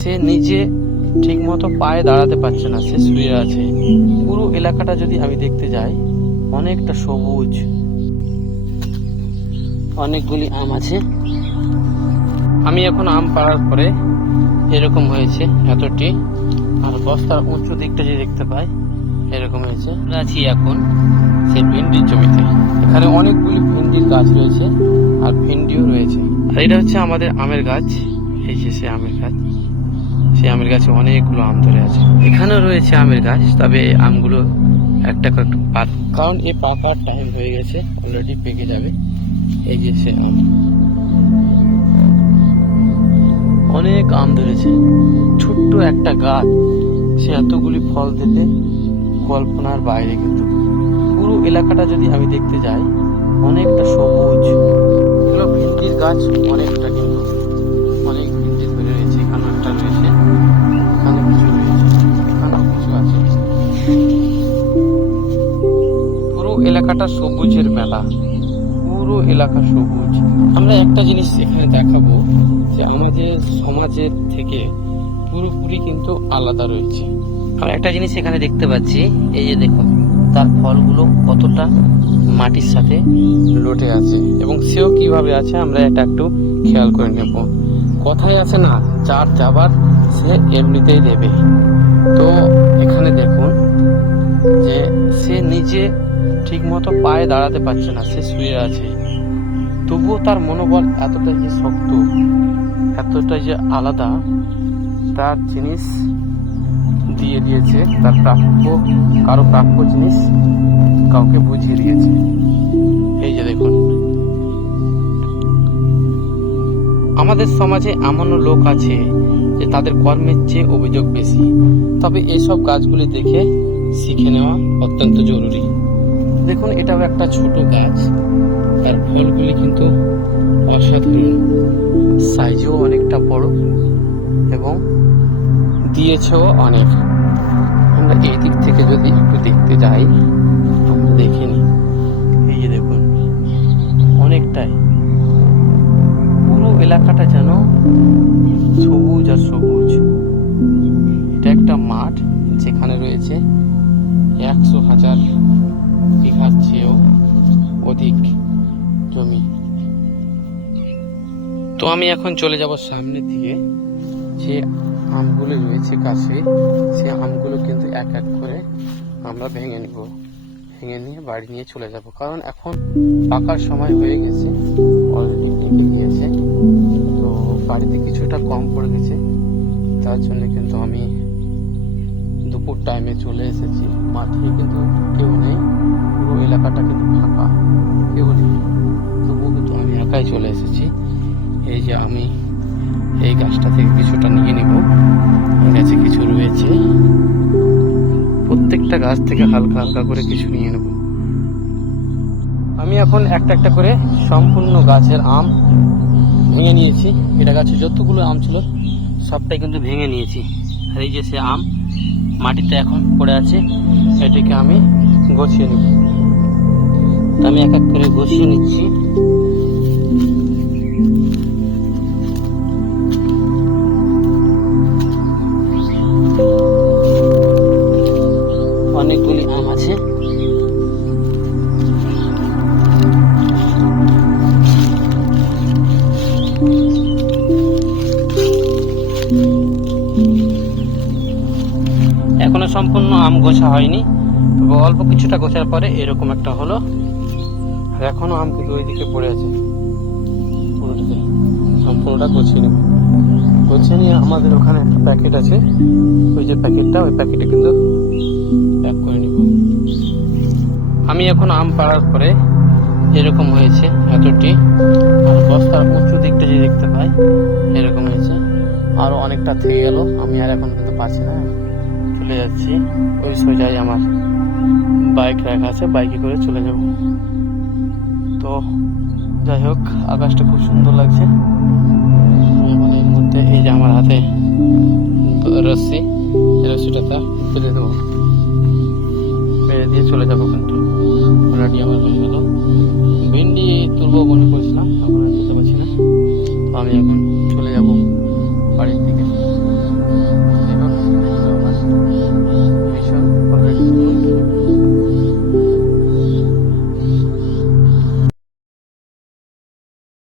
সে নিজে ঠিক মতো পায়ে দাঁড়াতে পারছে না, সে শুয়ে আছে। পুরো এলাকাটা যদি আমি দেখতে যাই, অনেকটা সবুজ, অনেকগুলি আম আছে। আমি এখন আম পাড়ার পরে এরকম হয়েছে এতটি, আর বস্তার উঁচু দিকটা যে দেখতে পাই এরকম হয়েছে। আছি এখন সেই ভেন্ডির জমিতে। এখানে অনেকগুলি ভেন্ডির গাছ রয়েছে আর ভেন্ডিও রয়েছে। আর এটা হচ্ছে আমাদের আমের গাছ। এই যে সে আমের গাছ, সেই আমের গাছে অনেকগুলো আম ধরে আছে। এখানেও রয়েছে আমের গাছ, তবে এই আমগুলো একটা কয়েকটা কারণ এই পাকার টাইম হয়ে গেছে, অলরেডি পেকে যাবে। এই যে সে আম, অনেক আম ধরেছে। ছোট্ট একটা গাছ, সে এতগুলি ফল দিতে কল্পনার বাইরে। কিন্তু পুরো এলাকাটা যদি আমি দেখতে যাই, অনেকটা সবুজ। এগুলো ভেন্ডির গাছ, অনেকটা কিন্তু অনেক ভেন্ডি ধরে রয়েছে। এখানে একটা রয়েছে, এখানে কিছু রয়েছে, এখানেও কিছু আছে। পুরো এলাকাটা সবুজের মেলা, পুরো এলাকা সবুজ। আমরা একটা জিনিস এখানে দেখাবো যে আমাদের সমাজের থেকে পুরোপুরি কিন্তু আলাদা রয়েছে। আমরা একটা জিনিস এখানে দেখতে পাচ্ছি, এই যে দেখুন তার ফলগুলো কতটা মাটির সাথে লটে আছে এবং সেও কিভাবে আছে আমরা এটা একটু খেয়াল করে নেব। কথাই আছে না, যার যাবার সে এমনিতেই দেবে। তো এখানে দেখুন যে সে নিজে ঠিক মতো পায়ে দাঁড়াতে পারছে না, সে শুয়ে আছে। তবুও তার মনোবল এতটাই যে শক্ত, এতটাই যে আলাদা, তার জিনিস দিয়ে দিয়েছে, তার প্রাপ্য, কারো প্রাপ্য জিনিস কাউকে বুঝিয়ে দিয়েছে। এই যে দেখুন, আমাদের সমাজে এমনও লোক আছে যে তাদের কর্মের চেয়ে অভিযোগ বেশি। তবে এইসব গাছগুলি দেখে শিখে নেওয়া অত্যন্ত জরুরি। দেখুন, এটাও একটা ছোট গাছ, আর ফলগুলি কিন্তু অসাধারণ, সাইজও অনেকটা বড় এবং দিয়েছেও অনেক। আমরা এই দিক থেকে যদি একটু দেখতে যাই, আমরা দেখিনি। এই যে দেখুন, অনেকটাই পুরো এলাকাটা যেন সবুজ আর সবুজ। এটা একটা মাঠ, যেখানে রয়েছে 100,000 বিঘার চেয়েও অধিক জমি। তো আমি এখন চলে যাব সামনের দিকে। যে আমগুলো রয়েছে গাছে, সে আমগুলো কিন্তু এক এক করে আমরা ভেঙে নিব, ভেঙে নিয়ে বাড়ি নিয়ে চলে যাব। কারণ এখন পাকার সময় হয়ে গেছে, অলরেডি পেকে গিয়েছে। তো বাড়িতে কিছুটা কম পড়ে গেছে, তার জন্য কিন্তু আমি দুপুর টাইমে চলে এসেছি। মাঠে কিন্তু কেউ নেই, পুরো এলাকাটা কিন্তু ফাঁকা, কেউ নেই। তবুও কিন্তু আমি একাই চলে এসেছি। এই যে আমি এই গাছটা থেকে কিছুটা নিয়ে নেব, এই গাছে কিছু রয়েছে, প্রত্যেকটা গাছ থেকে হালকা হালকা করে কিছু নিয়ে নেব। আমি এখন একটা একটা করে সম্পূর্ণ গাছের আম ভেঙে নিয়েছি। এটা গাছে যতগুলো আম ছিল সবটাই কিন্তু ভেঙে নিয়েছি। আর এই যে সে আম মাটিতে এখন পড়ে আছে, এটাকে আমি গুছিয়ে নিব। আমি এক এক করে গুছিয়ে নিচ্ছি। অনেকগুলি আম আছে, এখনো সম্পূর্ণ আম গোছা হয়নি, তবে অল্প কিছুটা গোছার পরে এরকম একটা হলো। আর এখনো আম কিন্তু ওইদিকে পড়ে আছে, পুরোটাকে সম্পূর্ণটা গুছিয়ে নেব। গুছিয়ে নিয়ে আমাদের ওখানে একটা প্যাকেট আছে, ওই যে প্যাকেটটা, ওই প্যাকেটে কিন্তু প্যাক করে নিব। আমি এখন আম পাড়ার পরে এরকম হয়েছে এতটি, আর বস্তার উঁচু দিকটা যে দেখতে পাই এরকম হয়েছে। আরো অনেকটা থেকে গেল, আমি আর এখন কিন্তু পাচ্ছি না, চলে যাচ্ছি। ওই সোজাই আমার বাইক রাখা আছে, বাইকে করে চলে যাব। তো যাই হোক, আকাশটা খুব সুন্দর লাগছে। এখন এর মধ্যে এই যে আমার হাতে রশ্মি, রশ্মিটা বেঁধে দেবো, বেঁধে দিয়ে চলে যাবো। কিন্তু অলরেডি আমার হয়ে গেল। ভেন্ডি তুলবো মনে করছিলাম, এখন আর যেতে পারছি না। তো আমি এখন চলে যাব বাড়ির দিকে।